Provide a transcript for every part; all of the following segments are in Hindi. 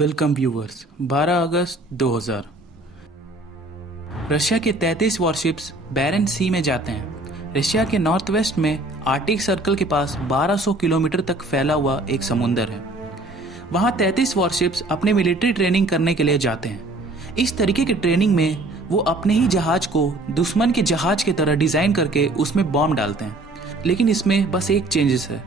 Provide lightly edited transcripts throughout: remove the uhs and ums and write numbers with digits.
Welcome viewers. 12 अगस्त 2000 रशिया के 33 वॉरशिप्स बैरेंट्स सी में जाते हैं। रशिया के नॉर्थ वेस्ट में आर्टिक सर्कल के पास 1200 किलोमीटर तक फैला हुआ एक समुंदर है। वहाँ 33 वॉरशिप्स अपने मिलिट्री ट्रेनिंग करने के लिए जाते हैं। इस तरीके की ट्रेनिंग में वो अपने ही जहाज को दुश्मन के जहाज की तरह डिज़ाइन करके उसमें बॉम्ब डालते हैं। लेकिन इसमें बस एक चेंजेस है,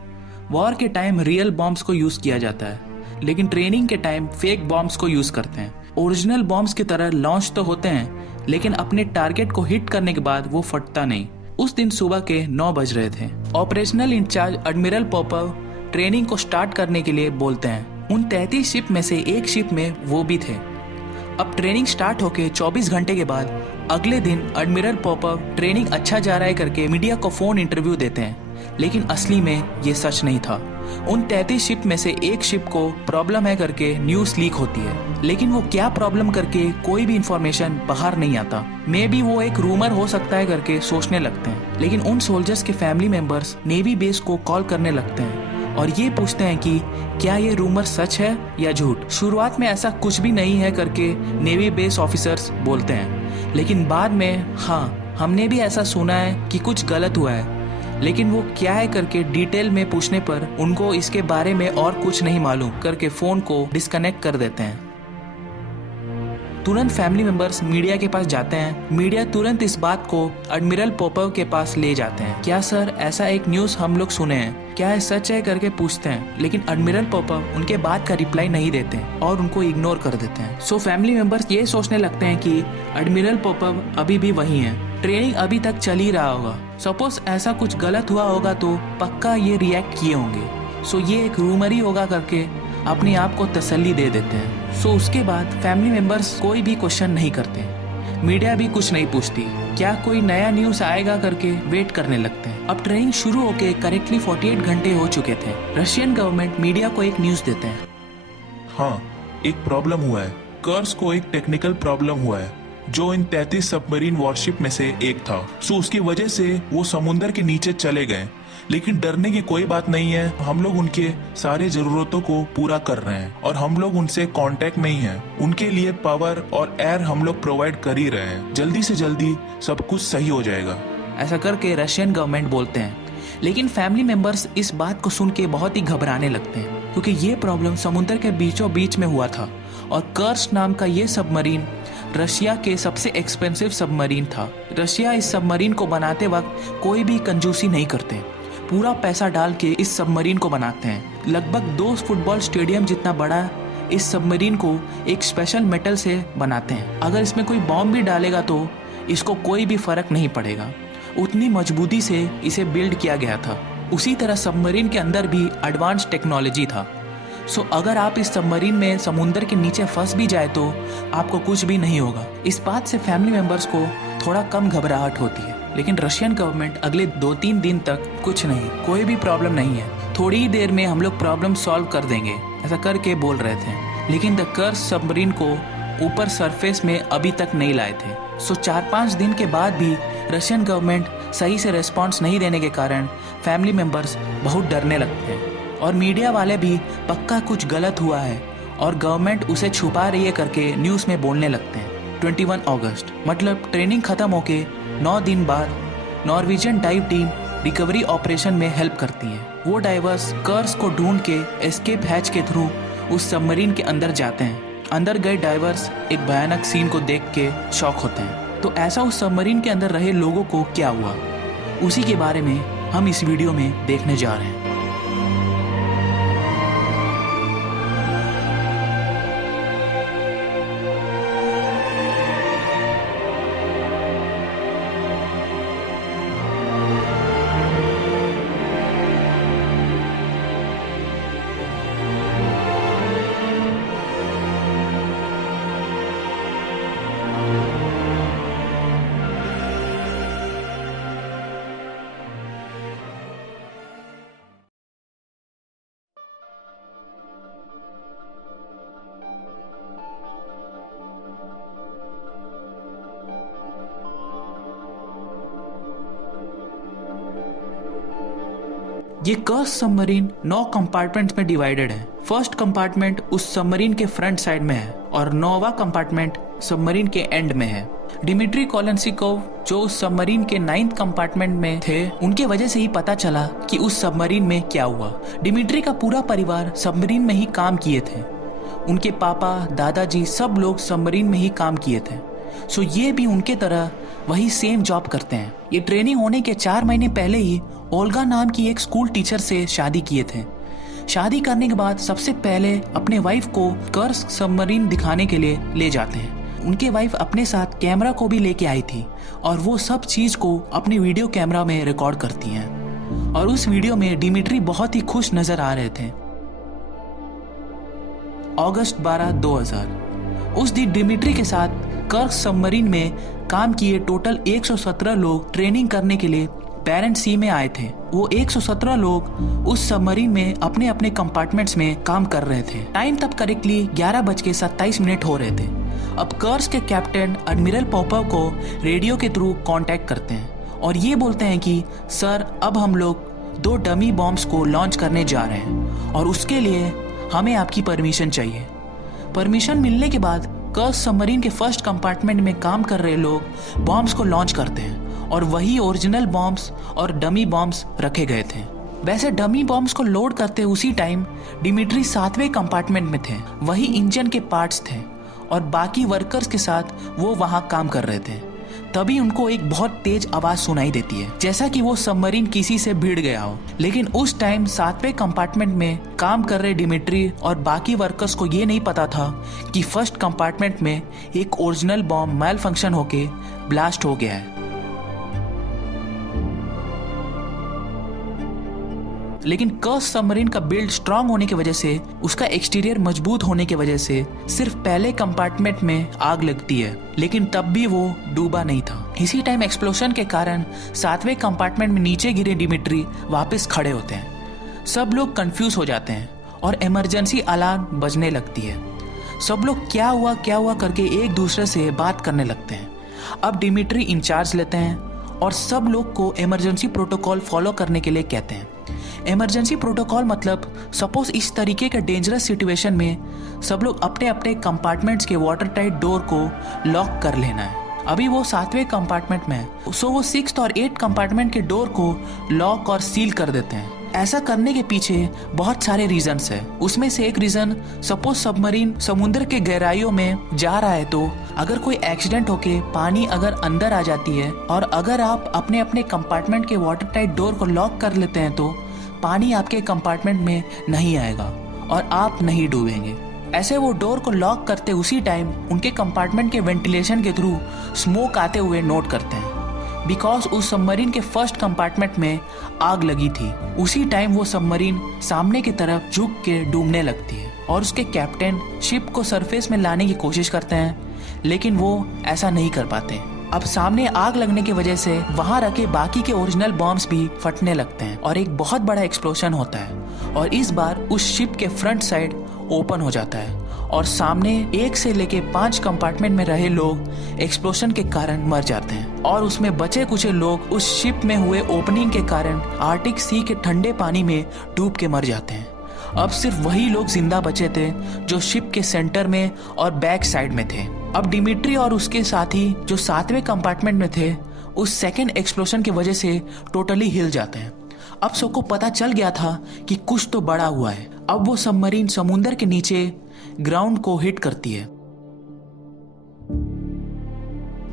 वॉर के टाइम रियल बॉम्ब्स को यूज़ किया जाता है, लेकिन ट्रेनिंग के टाइम फेक बॉम्ब्स को यूज़ करते हैं। ओरिजिनल बॉम्ब्स की तरह लॉन्च तो होते हैं, लेकिन अपने टारगेट को हिट करने के बाद वो फटता नहीं। उस दिन सुबह के 9 बज रहे थे। ऑपरेशनल इंचार्ज एडमिरल पॉपव ट्रेनिंग को स्टार्ट करने के लिए बोलते हैं। उन 33 शिप में से एक शिप में वो भी थे। अब ट्रेनिंग स्टार्ट होके 24 घंटे के बाद अगले दिन एडमिरल पॉपव ट्रेनिंग अच्छा जा रहा है करके मीडिया को फोन इंटरव्यू देते हैं, लेकिन असली में ये सच नहीं था। उन 33 शिप में से एक शिप को प्रॉब्लम है करके न्यूज़ लीक होती है, लेकिन वो क्या प्रॉब्लम करके कोई भी इंफॉर्मेशन बाहर नहीं आता। मे बी वो एक रूमर हो सकता है करके सोचने लगते हैं। लेकिन उन सोल्जर्स के फैमिली मेंबर्स नेवी बेस को कॉल करने लगते हैं और ये पूछते हैं कि क्या ये रूमर सच है या झूठ। शुरुआत में ऐसा कुछ भी नहीं है करके नेवी बेस ऑफिसर्स बोलते हैं, लेकिन बाद में हाँ, हमने भी ऐसा सुना है कि कुछ गलत हुआ है, लेकिन वो क्या है करके डिटेल में पूछने पर उनको इसके बारे में और कुछ नहीं मालूम करके फोन को डिस्कनेक्ट कर देते हैं। तुरंत फैमिली मेंबर्स मीडिया के पास जाते हैं। मीडिया तुरंत इस बात को एडमिरल पोपव के पास ले जाते हैं। क्या सर, ऐसा एक न्यूज़ हम लोग सुने हैं, क्या है सच है करके पूछते हैं, लेकिन एडमिरल पोपव उनके बात का रिप्लाई नहीं देते और उनको इग्नोर कर देते हैं। सो फैमिली मेंबर्स ये सोचने लगते हैं कि एडमिरल पोपव अभी भी वही हैं, ट्रेनिंग अभी तक चल ही रहा होगा। सपोज ऐसा कुछ गलत हुआ होगा तो पक्का ये रिएक्ट किए होंगे। सो ये एक रूमर ही होगा करके अपने आप को तसल्ली दे देते हैं। सो उसके बाद फैमिली मेंबर्स कोई भी क्वेश्चन नहीं करते, मीडिया भी कुछ नहीं पूछती, क्या कोई नया न्यूज़ आएगा करके वेट करने लगते हैं। अब ट्रेनिंग शुरू होके करेक्टली 48 घंटे हो चुके थे। रशियन गवर्नमेंट मीडिया को एक न्यूज़ देते हैं। हाँ, एक प्रॉब्लम हुआ है। कर्स को एक टेक्निकल प्रॉब्लम हुआ है जो इन 33 सबमरीन वॉरशिप में से एक था। सो उसकी वजह से वो समुंदर के नीचे चले गए, लेकिन डरने की कोई बात नहीं है। हम लोग उनके सारे जरूरतों को पूरा कर रहे हैं और हम लोग उनसे कांटेक्ट में ही हैं। उनके लिए पावर और एयर हम लोग प्रोवाइड कर ही रहे हैं। जल्दी से जल्दी सब कुछ सही हो जाएगा, ऐसा करके रशियन गवर्नमेंट बोलते हैं। लेकिन फैमिली मेंबर्स इस बात को सुन के बहुत ही घबराने लगते हैं, क्योंकि ये प्रॉब्लम समुद्र के बीचों बीच में हुआ था और कर्स नाम का ये सबमरीन रशिया के सबसे एक्सपेंसिव सबमरीन था। रशिया इस सबमरीन को बनाते वक्त कोई भी कंजूसी नहीं करते, पूरा पैसा डाल के इस सबमरीन को बनाते हैं। लगभग 2 फुटबॉल स्टेडियम जितना बड़ा इस सबमरीन को एक स्पेशल मेटल से बनाते हैं। अगर इसमें कोई बॉम्ब भी डालेगा तो इसको कोई भी फर्क नहीं पड़ेगा, उतनी मजबूती से इसे बिल्ड किया गया था। उसी तरह सबमरीन के अंदर भी एडवांस टेक्नोलॉजी था। सो अगर आप इस सबमरीन में समुंदर के नीचे फंस भी जाए तो आपको कुछ भी नहीं होगा। इस बात से फैमिली मेंबर्स को थोड़ा कम घबराहट होती है। लेकिन रशियन गवर्नमेंट अगले 2-3 दिन तक कुछ नहीं, कोई भी प्रॉब्लम नहीं है, थोड़ी ही देर में हम लोग प्रॉब्लम सॉल्व कर देंगे, ऐसा करके बोल रहे थे। लेकिन द कर्स सबमरीन को ऊपर सरफेस में अभी तक नहीं लाए थे। सो 4-5 दिन के बाद भी रशियन गवर्नमेंट सही से रिस्पॉन्स नहीं देने के कारण फैमिली मेंबर्स बहुत डरने लगते हैं और मीडिया वाले भी पक्का कुछ गलत हुआ है और गवर्नमेंट उसे छुपा रही है करके न्यूज़ में बोलने लगते हैं। 21 अगस्त मतलब ट्रेनिंग खत्म होके 9 दिन बाद Norwegian dive team recovery operation में हेल्प करती है। वो डाइवर्स कर्स को ढूंढ के एस्केप हैच के थ्रू उस सबमरीन के अंदर जाते हैं। अंदर गए डाइवर्स एक भयानक सीन को देख के शॉक होते हैं। तो ऐसा उस सबमरीन के अंदर रहे लोगों को क्या हुआ, उसी के बारे में हम इस वीडियो में देखने जा रहे हैं। ये कर्स सबमरीन 9 कंपार्टमेंट्स में डिवाइडेड है। फर्स्ट कंपार्टमेंट उस सबमरीन के फ्रंट साइड में है और 9वां कंपार्टमेंट सबमरीन के एंड में है। डिमिट्री कोलेंसिकोव जो उस सबमरीन के 9th कंपार्टमेंट में थे, उनके वजह से ही पता चला कि उस सबमरीन में क्या हुआ। डिमिट्री का पूरा परिवार सबमरीन में ही काम किए थे। उनके पापा, दादाजी सब लोग सबमरीन में ही काम किए थे। सो ये भी उनके तरह वही सेम जॉब करते हैं। ये ट्रेनिंग होने के 4 महीने पहले ही ओल्गा नाम की एक स्कूल टीचर से शादी किए थे। शादी करने के बाद सबसे पहले अपने वाइफ को कर्स सबमरीन दिखाने के लिए ले जाते हैं। उनके वाइफ अपने साथ कैमरा को भी लेके आई थी और वो सब चीज को अपने वीडियो कैमरा में रिकॉर्ड करती हैं। और उस वीडियो में डिमिट्री बहुत ही खुश नजर आ रहे थे। अगस्त 12, 2000 उस दिन डिमिट्री के साथ कर्स सबमरीन में काम किए टोटल 117 लोग ट्रेनिंग करने के लिए बैरेंट्स सी में आए थे। वो 117 लोग उस सबमरीन में अपने अपने कंपार्टमेंट्स में काम कर रहे थे। टाइम तब करेक्टली 11:27 हो रहे थे। अब कर्स के कैप्टन एडमिरल पॉपव को रेडियो के थ्रू कांटेक्ट करते हैं और ये बोलते हैं कि सर, अब हम लोग 2 डमी बॉम्ब्स को लॉन्च करने जा रहे हैं और उसके लिए हमें आपकी परमिशन चाहिए। परमिशन मिलने के बाद कर्स सबमरीन के फर्स्ट कंपार्टमेंट में काम कर रहे लोग बॉम्ब्स को लॉन्च करते हैं और वही ओरिजिनल बॉम्ब्स और डमी बॉम्ब्स रखे गए थे। वैसे डमी बॉम्ब्स को लोड करते उसी टाइम डिमिट्री 7वें कंपार्टमेंट में थे। वही इंजन के पार्ट्स थे और बाकी वर्कर्स के साथ वो वहां काम कर रहे थे। तभी उनको एक बहुत तेज आवाज सुनाई देती है, जैसा कि वो सबमरीन किसी से भिड़ गया हो। लेकिन उस टाइम 7वें कंपार्टमेंट में काम कर रहे डिमिट्री और बाकी वर्कर्स को ये नहीं पता था कि फर्स्ट कंपार्टमेंट में एक ओरिजिनल बॉम्ब मैल फंक्शन होके ब्लास्ट हो गया है। लेकिन कर्स सबमरीन का बिल्ड स्ट्रांग होने की वजह से, उसका एक्सटीरियर मजबूत होने की वजह से सिर्फ पहले कंपार्टमेंट में आग लगती है, लेकिन तब भी वो डूबा नहीं था। इसी टाइम एक्सप्लोशन के कारण 7वें कंपार्टमेंट में नीचे गिरे डिमिट्री वापस खड़े होते हैं। सब लोग कंफ्यूज हो जाते हैं और इमरजेंसी अलार्म बजने लगती है। सब लोग क्या हुआ करके एक दूसरे से बात करने लगते हैं। अब डिमिट्री इंचार्ज लेते हैं और सब लोग को इमरजेंसी प्रोटोकॉल फॉलो करने के लिए कहते हैं। इमरजेंसी प्रोटोकॉल मतलब सपोज इस तरीके के डेंजरस सिचुएशन में सब लोग अपने अपने कंपार्टमेंट्स के वाटर टाइट डोर को लॉक कर लेना है। अभी वो 7वें कंपार्टमेंट में है, सो वो 6th और 8th कंपार्टमेंट के डोर को लॉक और सील कर देते हैं। ऐसा करने के पीछे बहुत सारे रीजंस है। उसमें से एक रीजन, सपोज सबमरीन समुद्र के गहराइयों में जा रहा है तो अगर कोई एक्सीडेंट होके पानी अगर अंदर आ जाती है और अगर आप अपने अपने कंपार्टमेंट के वाटर टाइट डोर को लॉक कर लेते हैं तो पानी आपके कंपार्टमेंट में नहीं आएगा और आप नहीं डूबेंगे। ऐसे वो डोर को लॉक करते उसी टाइम उनके कंपार्टमेंट के वेंटिलेशन के थ्रू स्मोक आते हुए नोट करते हैं, बिकॉज उस सबमरीन के फर्स्ट कंपार्टमेंट में आग लगी थी। उसी टाइम वो सबमरीन सामने की तरफ झुक के डूबने लगती है और उसके कैप्टन शिप को सरफेस में लाने की कोशिश करते हैं, लेकिन वो ऐसा नहीं कर पाते। अब सामने आग लगने की वजह से वहां रखे बाकी के ओरिजिनल बॉम्ब्स भी फटने लगते हैं और एक बहुत बड़ा एक्सप्लोशन होता है और इस बार उस शिप के फ्रंट साइड ओपन हो जाता है और सामने 1 से लेके 5 कंपार्टमेंट में रहे लोग एक्सप्लोशन के कारण मर जाते हैं और उसमें बचे कुछ लोग उस शिप में हुए ओपनिंग के कारण आर्टिक सी के ठंडे पानी में डूब के मर जाते हैं। अब सिर्फ वही लोग जिंदा बचे थे जो शिप के सेंटर में और बैक साइड में थे। अब डिमिट्री और उसके साथी जो 7वें कंपार्टमेंट में थे उस सेकेंड एक्सप्लोशन की वजह से टोटली हिल जाते हैं। अब सबको पता चल गया था कि कुछ तो बड़ा हुआ है। अब वो सबमरीन समुद्र के नीचे ग्राउंड को हिट करती है।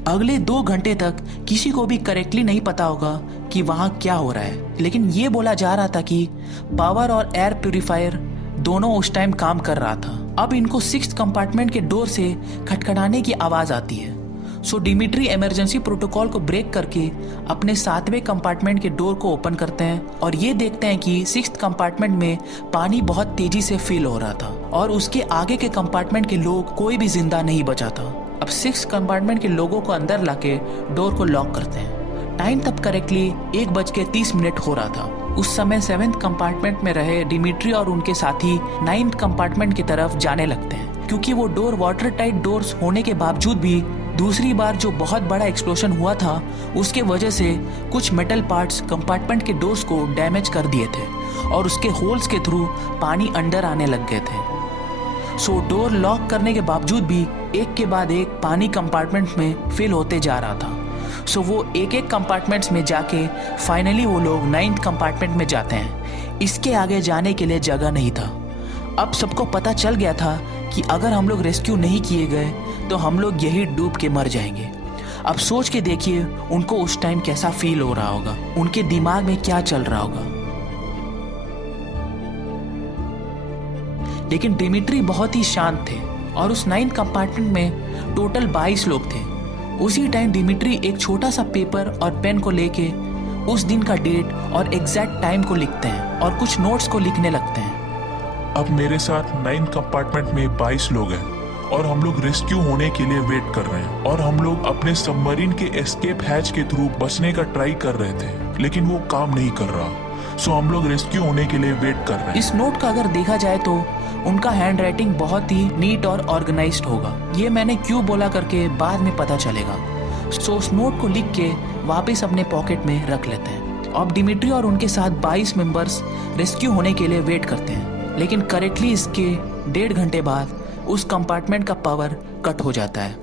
अगले 2 घंटे तक किसी को भी करेक्टली नहीं पता होगा कि वहां क्या हो रहा है, लेकिन ये बोला जा रहा था कि पावर और एयर प्यूरिफायर दोनों उस टाइम काम कर रहा था। अब इनको 6th कंपार्टमेंट के डोर से खटखटाने की आवाज आती है। सो डिमिट्री इमरजेंसी प्रोटोकॉल को ब्रेक करके अपने 7वें कंपार्टमेंट के डोर को ओपन करते हैं और ये देखते हैं कि 6th कंपार्टमेंट में पानी बहुत तेजी से फिल हो रहा था और उसके आगे के कंपार्टमेंट के लोग कोई भी जिंदा नहीं बचा था। अब 6th कंपार्टमेंट के लोगों को अंदर लाके डोर को लॉक करते हैं। टाइम तब करेक्टली 1:30 हो रहा था। उस समय 7th कंपार्टमेंट में रहे डिमिट्री और उनके साथी 9th कंपार्टमेंट की तरफ जाने लगते हैं, क्योंकि वो डोर वाटर टाइट डोर्स होने के बावजूद भी दूसरी बार जो बहुत बड़ा एक्सप्लोशन हुआ था उसके वजह से कुछ मेटल पार्ट्स कंपार्टमेंट के डोर्स को डैमेज कर दिए थे। और उसके होल्स के थ्रू पानी अंडर आने लग गए थे। सो डोर लॉक करने के बावजूद भी एक के बाद एक पानी कंपार्टमेंट में फिल होते जा रहा था। सो वो एक एक कंपार्टमेंट्स में जाके फाइनली वो लोग 9th कंपार्टमेंट में जाते हैं। इसके आगे जाने के लिए जगह नहीं था। अब सबको पता चल गया था कि अगर हम लोग रेस्क्यू नहीं किए गए तो हम लोग यही डूब के मर जाएंगे। अब सोच के देखिए उनको उस टाइम कैसा फील हो रहा होगा, उनके दिमाग में क्या चल रहा होगा। लेकिन डिमिट्री बहुत ही शांत थे और उस 9th कंपार्टमेंट में टोटल 22 लोग थे। उसी टाइम डिमिट्री एक छोटा सा पेपर और पेन को लेके उस दिन का डेट और एग्जैक्ट टाइम को लिखते हैं और कुछ नोट्स को लिखने लगते हैं। अब मेरे साथ 9th कंपार्टमेंट में 22 लोग हैं और हम लोग रेस्क्यू होने के लिए वेट कर रहे हैं और हम लोग अपने सबमरीन के एस्केप हैच के थ्रू बचने का ट्राई कर रहे थे, लेकिन वो काम नहीं कर रहा। सो हम लोग रेस्क्यू होने के लिए वेट कर रहे हैं। इस नोट का अगर देखा जाए तो उनका हैंड राइटिंग बहुत ही नीट और ऑर्गेनाइज्ड होगा। ये मैंने क्यों बोला करके बाद में पता चलेगा। सो उस नोट को लिख के वापस अपने पॉकेट में रख लेते हैं। अब डिमिट्री और उनके साथ 22 मेंबर्स रेस्क्यू होने के लिए वेट करते हैं, लेकिन करेक्टली इसके 1.5 घंटे बाद उस कंपार्टमेंट का पावर कट हो जाता है।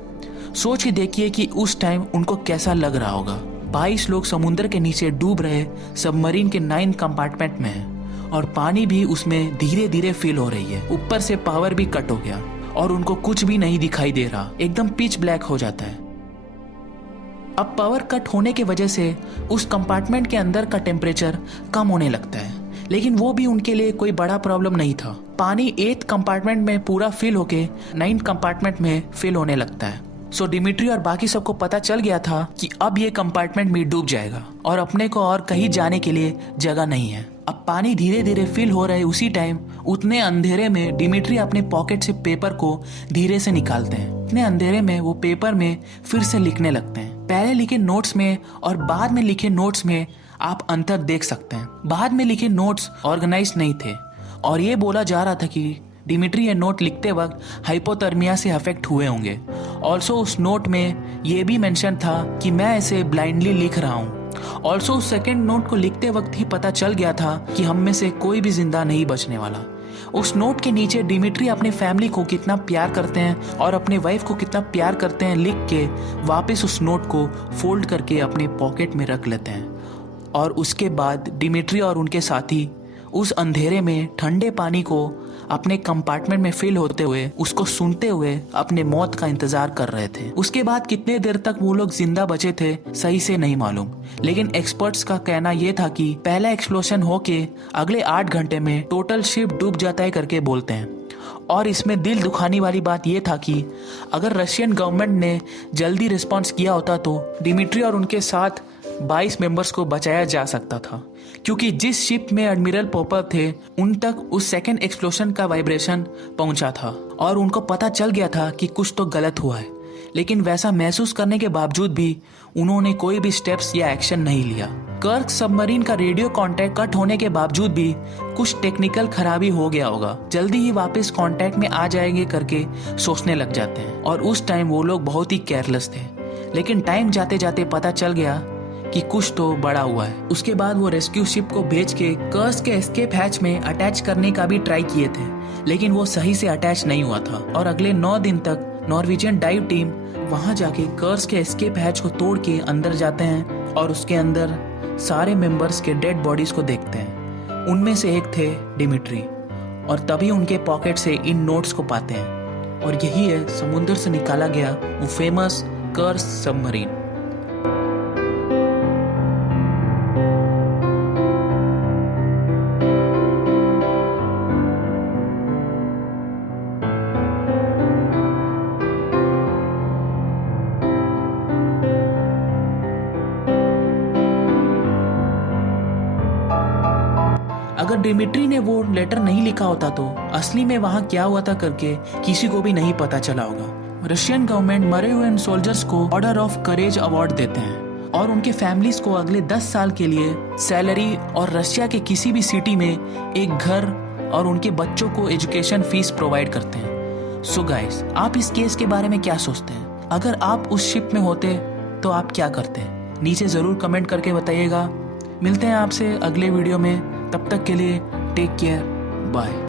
सोच के देखिए कि उस टाइम उनको कैसा लग रहा होगा। 22 लोग समुद्र के नीचे डूब रहे सबमरीन के 9th कंपार्टमेंट में हैं और पानी भी उसमें धीरे धीरे फिल हो रही है। ऊपर से पावर भी कट हो गया और उनको कुछ भी नहीं दिखाई दे रहा, एकदम पिच ब्लैक हो जाता है। अब पावर कट होने की वजह से उस कंपार्टमेंट के अंदर का टेम्परेचर कम होने लगता है, लेकिन वो भी उनके लिए कोई बड़ा प्रॉब्लम नहीं था। पानी 8th कंपार्टमेंट में पूरा फिल होके 9th कंपार्टमेंट में फिल होने लगता है। सो डिमिट्री और बाकी सबको पता चल गया था कि अब ये कंपार्टमेंट भी डूब जाएगा और अपने को और कहीं जाने के लिए जगह नहीं है। अब पानी धीरे धीरे फिल हो रहे उसी टाइम उतने अंधेरे में डिमिट्री अपने पॉकेट से पेपर को धीरे से निकालते हैं। इतने अंधेरे में वो पेपर में फिर से लिखने लगते हैं। पहले लिखे नोट्स में और बाद में लिखे नोट्स में आप अंतर देख सकते हैं। बाद में लिखे नोट्स ऑर्गेनाइज नहीं थे और ये बोला जा रहा था कि डिमिट्री ये नोट लिखते वक्त हाइपोथर्मिया से अफेक्ट हुए होंगे। ऑल्सो उस नोट में ये भी मेंशन था कि मैं ऐसे ब्लाइंडली लिख रहा हूँ। ऑल्सो उस सेकेंड नोट को लिखते वक्त ही पता चल गया था कि हम में से कोई भी जिंदा नहीं बचने वाला। उस नोट के नीचे डिमिट्री अपने फैमिली को कितना प्यार करते हैं और अपने वाइफ को कितना प्यार करते हैं लिख के वापस उस नोट को फोल्ड करके अपने पॉकेट में रख लेते हैं। और उसके बाद डिमिट्री और उनके साथी उस अंधेरे में ठंडे पानी को अपने कंपार्टमेंट में फिल होते हुए उसको सुनते हुए अपने मौत का इंतजार कर रहे थे। उसके बाद कितने देर तक वो लोग जिंदा बचे थे सही से नहीं मालूम, लेकिन एक्सपर्ट्स का कहना यह था कि पहला एक्सप्लोजन होके अगले 8 घंटे में टोटल शिप डूब जाता है करके बोलते हैं। और इसमें दिल दुखाने वाली बात यह था कि अगर रशियन गवर्नमेंट ने जल्दी रिस्पॉन्स किया होता तो डिमिट्री और उनके साथ 22 मेंबर्स को बचाया जा सकता था, क्योंकि जिस शिप में एडमिरल पॉपर थे उन तक उस सेकेंड एक्सप्लोजन का वाइब्रेशन पहुंचा था और उनको पता चल गया था कि कुछ तो गलत हुआ है। लेकिन वैसा महसूस करने के बावजूद भी उन्होंने कोई भी स्टेप्स या एक्शन नहीं लिया। कर्क सबमरीन का रेडियो कांटेक्ट कट होने के बावजूद भी कुछ टेक्निकल खराबी हो गया होगा, जल्दी ही वापस कांटेक्ट में आ जाएंगे करके सोचने लग जाते हैं। और उस टाइम वो लोग बहुत ही केयरलेस थे, लेकिन टाइम जाते जाते पता चल गया कि कुछ तो बड़ा हुआ है। उसके बाद वो रेस्क्यू शिप को भेज के कर्स के एस्केप हैच में अटैच करने का भी ट्राई किए थे, लेकिन वो सही से अटैच नहीं हुआ था। और अगले 9 दिन तक नॉर्वेजियन डाइव टीम वहां जाके कर्स के एस्केप हैच को तोड़ के अंदर जाते हैं और उसके अंदर सारे मेंबर्स के डेड बॉडीज को देखते हैं। उनमें से एक थे डिमिट्री, और तभी उनके पॉकेट से इन नोट्स को पाते हैं और यही है समुद्र से निकाला गया वो फेमस कर्स सबमरीन। अगर डिमिट्री ने वो लेटर नहीं लिखा होता तो असली में वहां क्या हुआ था करके किसी को भी नहीं पता चला होगा। रशियन गवर्नमेंट मरे हुए सोल्जर्स को ऑर्डर ऑफ करेज अवार्ड देते हैं और उनके फैमिलीज को अगले 10 साल के लिए सैलरी और रशिया के किसी भी सिटी में एक घर और उनके बच्चों को एजुकेशन फीस प्रोवाइड करते हैं। सो गाइस, आप इस केस के बारे में क्या सोचते हैं? अगर आप उस शिप में होते तो आप क्या करते? नीचे जरूर कमेंट करके बताइएगा। मिलते हैं आपसे अगले वीडियो में। तब तक के लिए टेक केयर, बाय।